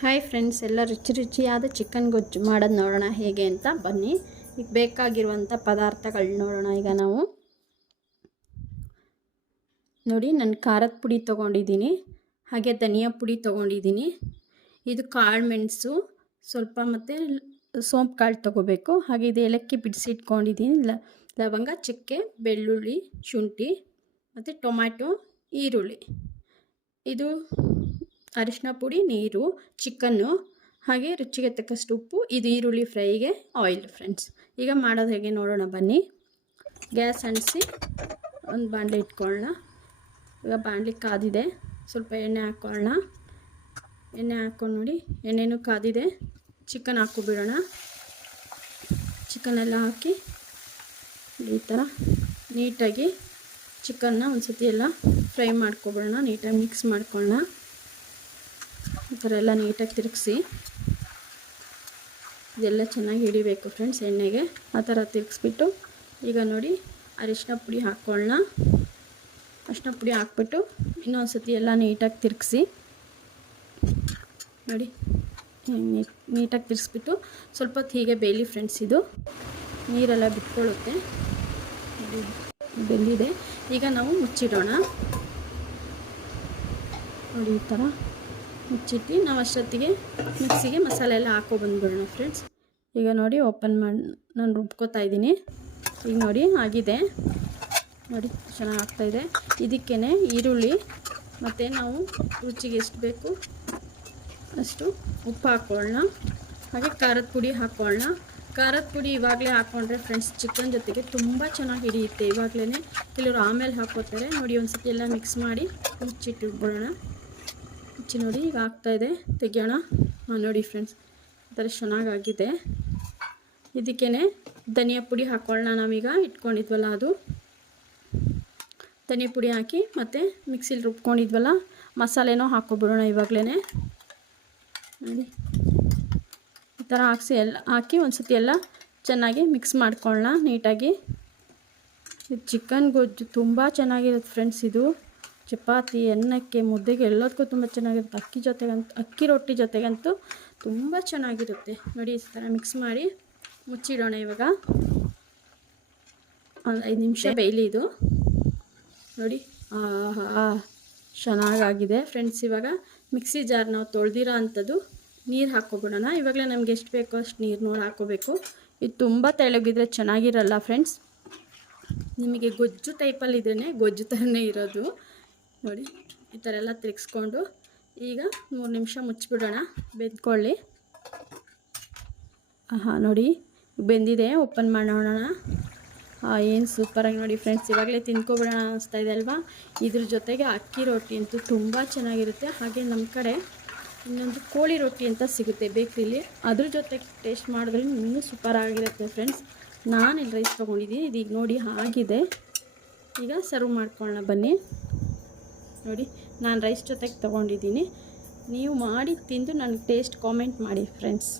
Hi friends ಎಲ್ಲ ರುಚಿ ರುಚಿಯಾದ ಚಿಕನ್ ಗೊಜ್ಜು ಮಾಡೋದು ನೋಡೋಣ ಹೇಗೆ ಅಂತ ಬನ್ನಿ. ಈಗ ಬೇಕಾಗಿರುವಂಥ ಪದಾರ್ಥಗಳು ನೋಡೋಣ ಈಗ ನಾವು. ನೋಡಿ, ನಾನು ಖಾರದ ಪುಡಿ ತೊಗೊಂಡಿದ್ದೀನಿ, ಹಾಗೆ ಧನಿಯಾ ಪುಡಿ ತೊಗೊಂಡಿದ್ದೀನಿ. ಇದು ಕಾಳು ಮೆಣಸು, ಸ್ವಲ್ಪ ಮತ್ತು ಸೋಂಪು ಕಾಳು ತೊಗೋಬೇಕು. ಹಾಗೆ ಇದು ಏಲಕ್ಕಿ ಬಿಡಿಸಿಟ್ಕೊಂಡಿದ್ದೀನಿ ಲ, ಲವಂಗ, ಚಕ್ಕೆ, ಬೆಳ್ಳುಳ್ಳಿ, ಶುಂಠಿ, ಮತ್ತು ಟೊಮ್ಯಾಟೊ, ಈರುಳ್ಳಿ. ಇದು ಅರಿಶಿನ ಪುಡಿ, ನೀರು, ಚಿಕನ್ನು, ಹಾಗೆ ರುಚಿಗೆ ತಕ್ಕಷ್ಟು ಉಪ್ಪು, ಇದು ಈರುಳ್ಳಿ ಫ್ರೈಗೆ ಆಯಿಲ್ ಫ್ರೆಂಡ್ಸ್. ಈಗ ಮಾಡೋದು ಹೇಗೆ ನೋಡೋಣ ಬನ್ನಿ. ಗ್ಯಾಸ್ ಅಂಟಿಸಿ ಒಂದು ಬಾಣಲೆ ಇಟ್ಕೊಳ್ಳೋಣ. ಈಗ ಬಾಣಲೆ ಕಾದಿದೆ. ಸ್ವಲ್ಪ ಎಣ್ಣೆ ಹಾಕ್ಕೊಳ್ಳೋಣ. ಎಣ್ಣೆ ಹಾಕ್ಕೊಂಡು ನೋಡಿ, ಎಣ್ಣೆನೂ ಕಾದಿದೆ. ಚಿಕನ್ ಹಾಕ್ಕೊಬಿಡೋಣ. ಚಿಕನೆಲ್ಲ ಹಾಕಿ ಈ ಥರ ನೀಟಾಗಿ ಚಿಕನ್ನ ಒಂದು ಸತಿ ಎಲ್ಲ ಫ್ರೈ ಮಾಡ್ಕೊಬಿಡೋಣ. ನೀಟಾಗಿ ಮಿಕ್ಸ್ ಮಾಡ್ಕೊಳ್ಳೋಣ. ಈ ಥರ ಎಲ್ಲ ನೀಟಾಗಿ ತಿರುಗಿಸಿ, ಇದೆಲ್ಲ ಚೆನ್ನಾಗಿ ಹಿಡಿಬೇಕು ಫ್ರೆಂಡ್ಸ್ ಎಣ್ಣೆಗೆ. ಆ ಥರ ತಿರುಗಿಸ್ಬಿಟ್ಟು ಈಗ ನೋಡಿ ಅರಿಶಿನ ಪುಡಿ ಹಾಕ್ಕೊಳ್ಳೋಣ ಅರಿಶಿನ ಪುಡಿ ಹಾಕ್ಬಿಟ್ಟು ಇನ್ನೊಂದು ಸತಿ ಎಲ್ಲ ನೀಟಾಗಿ ತಿರುಗಿಸಿ, ನೋಡಿ ನೀಟಾಗಿ ತಿರ್ಗಿಸ್ಬಿಟ್ಟು ಸ್ವಲ್ಪ ಹೊತ್ತು ಹೀಗೆ ಬೇಯಲಿ ಫ್ರೆಂಡ್ಸ್ ಇದು. ನೀರೆಲ್ಲ ಬಿಟ್ಕೊಳ್ಳುತ್ತೆ. ಬೆಂದಿದೆ. ಈಗ ನಾವು ಮುಚ್ಚಿಡೋಣ. ನೋಡಿ ಈ ಥರ. ಮುಚ್ಚಿಟ್ಟು, ನಾವು ಅಷ್ಟೊತ್ತಿಗೆ ಮಿಕ್ಸಿಗೆ ಮಸಾಲೆ ಎಲ್ಲ ಹಾಕೋ ಬಂದ್ಬಿಡೋಣ ಫ್ರೆಂಡ್ಸ್ ಈಗ ನೋಡಿ ಓಪನ್ ಮಾಡಿ, ನಾನು ರುಬ್ಕೋತಾ ಇದ್ದೀನಿ. ಈಗ ನೋಡಿ ಆಗಿದೆ. ನೋಡಿ ಚೆನ್ನಾಗಿ ಆಗ್ತಾಯಿದೆ ಇದಕ್ಕೇ ಈರುಳ್ಳಿ ಮತ್ತು ನಾವು ರುಚಿಗೆ ಎಷ್ಟು ಬೇಕು ಅಷ್ಟು ಉಪ್ಪು ಹಾಕ್ಕೊಳ್ಳೋಣ ಹಾಗೆ ಖಾರದ ಪುಡಿ ಹಾಕ್ಕೊಳ್ಳೋಣ ಖಾರದ ಪುಡಿ ಇವಾಗಲೇ ಹಾಕ್ಕೊಂಡ್ರೆ ಫ್ರೆಂಡ್ಸ್ ಚಿಕನ್ ಜೊತೆಗೆ ತುಂಬ ಚೆನ್ನಾಗಿ ಹಿಡಿಯುತ್ತೆ. ಇವಾಗಲೇ ಕೆಲವರು ಆಮೇಲೆ ಹಾಕೋತಾರೆ ನೋಡಿ ಒಂದು ಸತಿ ಎಲ್ಲ ಮಿಕ್ಸ್ ಮಾಡಿ ಮುಚ್ಚಿಟ್ಟಿಟ್ಬಿಡೋಣ ಮುಚ್ಚಿ ನೋಡಿ ಈಗ ಆಗ್ತಾಯಿದೆ ತೆಗಿಯೋಣ. ನೋಡಿ ಫ್ರೆಂಡ್ಸ್ ಈ ಥರ ಚೆನ್ನಾಗಾಗಿದೆ. ಇದಕ್ಕೇ ಧನಿಯಾ ಪುಡಿ ಹಾಕ್ಕೊಳ್ಳೋಣ ನಾವೀಗ. ಇಟ್ಕೊಂಡಿದ್ವಲ್ಲ ಅದು. ಧನಿಯಾ ಪುಡಿ ಹಾಕಿ ಮತ್ತು ಮಿಕ್ಸಿಲಿ ರುಬ್ಕೊಂಡಿದ್ವಲ್ಲ, ಮಸಾಲೆನೋ ಹಾಕ್ಕೊಬಿಡೋಣ ಇವಾಗಲೇ ನೋಡಿ. ಈ ಥರ ಹಾಕ್ಸಿ ಎಲ್ಲ, ಹಾಕಿ ಒಂದು ಸತಿ ಎಲ್ಲ ಚೆನ್ನಾಗಿ ಮಿಕ್ಸ್ ಮಾಡ್ಕೊಳ್ಳೋಣ ನೀಟಾಗಿ. ಚಿಕನ್ ಗೊಜ್ಜು ತುಂಬ ಚೆನ್ನಾಗಿರುತ್ತೆ ಫ್ರೆಂಡ್ಸ್ ಇದು. ಚಪಾತಿ ಅನ್ನಕ್ಕೆ ಮುದ್ದೆಗೆ ಎಲ್ಲದಕ್ಕೂ ತುಂಬ ಚೆನ್ನಾಗಿರುತ್ತೆ. ಅಕ್ಕಿ ಜೊತೆಗಂತೂ, ಅಕ್ಕಿ ರೊಟ್ಟಿ ಜೊತೆಗಂತೂ ತುಂಬ ಚೆನ್ನಾಗಿರುತ್ತೆ. ನೋಡಿ, ಈ ಥರ ಮಿಕ್ಸ್ ಮಾಡಿ ಮುಚ್ಚಿಡೋಣ ಇವಾಗ. ಒಂದು ಐದು ನಿಮಿಷ ಬೇಯಲಿ ಇದು. ನೋಡಿ ಚೆನ್ನಾಗಾಗಿದೆ. ಫ್ರೆಂಡ್ಸ್ ಇವಾಗ ಮಿಕ್ಸಿ ಜಾರ್ ನಾವು ತೊಳೆದಿರೋ ಅಂಥದ್ದು ನೀರು ಹಾಕ್ಕೊಬಿಡೋಣ. ಇವಾಗಲೇ ನಮ್ಗೆ ಎಷ್ಟು ಬೇಕೋ ಅಷ್ಟು ನೀರು ನೋಡಿ ಹಾಕೋಬೇಕು ಇದು ತುಂಬ ತೆಳಗಿದ್ರೆ ಚೆನ್ನಾಗಿರಲ್ಲ ಫ್ರೆಂಡ್ಸ್ ನಿಮಗೆ ಗೊಜ್ಜು ಟೈಪಲ್ಲಿದ್ರೇ ಗೊಜ್ಜು ಥರನೇ ಇರೋದು. ನೋಡಿ, ಈ ಥರ ಎಲ್ಲ ತಿರುಗಿಸ್ಕೊಂಡು ಈಗ ಮೂರು ನಿಮಿಷ ಮುಚ್ಚಿಬಿಡೋಣ. ಬೆಂದ್ಕೊಳ್ಳಿ. ಹಾಂ ನೋಡಿ ಬೆಂದಿದೆ. ಓಪನ್ ಮಾಡೋಣ. ಏನು ಸೂಪರಾಗಿ ನೋಡಿ ಫ್ರೆಂಡ್ಸ್ ಇವಾಗಲೇ ತಿನ್ಕೊಬಿಡೋಣ ಅನಿಸ್ತಾ ಇದೆ ಅಲ್ವಾ? ಇದ್ರ ಜೊತೆಗೆ ಅಕ್ಕಿ ರೊಟ್ಟಿ ಅಂತೂ ತುಂಬ ಚೆನ್ನಾಗಿರುತ್ತೆ. ಹಾಗೆ ನಮ್ಮ ಕಡೆ ಇನ್ನೊಂದು ಕೋಳಿ ರೊಟ್ಟಿ ಅಂತ ಸಿಗುತ್ತೆ ಬೇಕ್ರಿಲಿ. ಅದ್ರ ಜೊತೆಗೆ ಟೇಸ್ಟ್ ಮಾಡಿದ್ರೆ ಇನ್ನೂ ಸೂಪರಾಗಿರುತ್ತೆ ಫ್ರೆಂಡ್ಸ್ ನಾನು ಇಲ್ಲಿ ರೈಸ್ ತೊಗೊಂಡಿದ್ದೀನಿ. ಇದೀಗ ನೋಡಿ, ಆಗಿದೆ. ಈಗ ಸರ್ವ್ ಮಾಡ್ಕೊಳ್ಳೋಣ ಬನ್ನಿ. ನೋಡಿ ನಾನು ರೈಸ್ ಜೊತೆಗೆ ತೊಗೊಂಡಿದ್ದೀನಿ. ನೀವು ಮಾಡಿ ತಿಂದು ನನಗೆ ಟೇಸ್ಟ್ ಕಾಮೆಂಟ್ ಮಾಡಿ ಫ್ರೆಂಡ್ಸ್